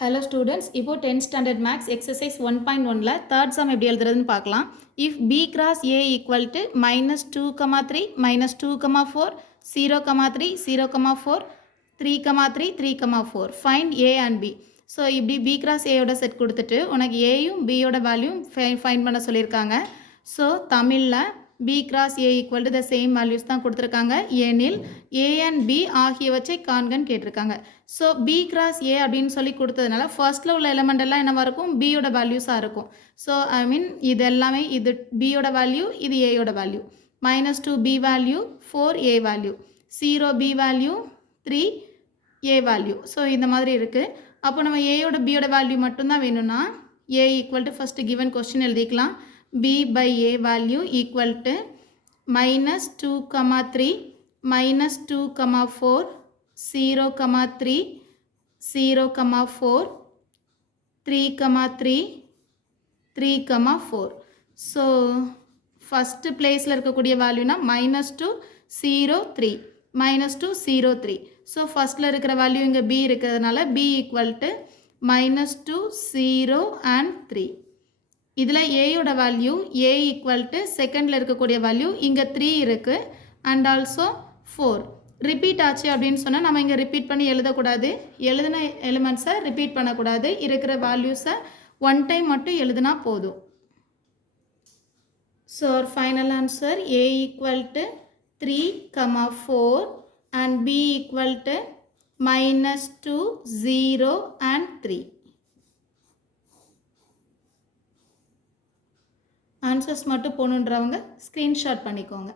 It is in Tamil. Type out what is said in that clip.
Hello students, இப்போ 10th standard maths exercise 1.1ல third sum எப்படி எழுதுறதுன்னு பார்க்கலாம். If b cross a equal to minus 2, 3, minus 2, 4, 0, 3, 0, 4, 3, 3, 3, 4, find a and b. So இப்படி b cross a யோட செட் கொடுத்துட்டு உனக்கு ஏயும் b யோட வேல்யூம் ஃபைண்ட் பண்ண சொல்லியிருக்காங்க. ஸோ தமிழில் b cross a equal to the same values தான் கொடுத்துருக்காங்க. ஏனில் a and b ஆகியவற்றை காண்கன்னு கேட்டிருக்காங்க. ஸோ b cross a அப்படின்னு சொல்லி கொடுத்ததுனால ஃபர்ஸ்ட்டில் உள்ள எலமெண்ட் எல்லாம் என்னவா இருக்கும், b யோட வேல்யூஸாக இருக்கும். ஸோ ஐ மீன் இது எல்லாமே இது b யோட வேல்யூ, இது a யோட value. -2b value, 4a value, 0b value, 3a value. So இந்த மாதிரி இருக்குது. அப்போ நம்ம a யோட b யோட வேல்யூ மட்டும்தான் வேணும்னா a equal to first given question எழுதிக்கலாம். b by a value equal to -2, 3, -2, 4, 0, 3, 0, 4, 3, 3, 3, 4. So first பிளேஸில் இருக்கக்கூடிய வேல்யூனா -2, 0, 3, -2, 0, 3. ஸோ ஃபஸ்ட்டில் இருக்கிற வேல்யூ இங்கே b இருக்கிறதுனால b ஈக்குவல் டு -2, 0 and 3. இதில் ஏயோட வேல்யூ a ஈக்குவல் டு செகண்டில் இருக்கக்கூடிய வேல்யூ இங்கே 3 இருக்குது அண்ட் ஆல்சோ 4. ரிப்பீட் ஆச்சு அப்படின்னு சொன்னால் நம்ம இங்கே ரிப்பீட் பண்ணி எழுதக்கூடாது. எழுதின எலிமெண்ட்ஸை ரிப்பீட் பண்ணக்கூடாது. இருக்கிற வேல்யூஸை ஒன் டைம் மட்டும் எழுதுனா போதும். So final answer a equal to 3, 4 and b equal to -2, 0 and 3. Answers மட்டும் போகணுன்றவங்க ஸ்க்ரீன்ஷாட் பண்ணிக்கோங்க.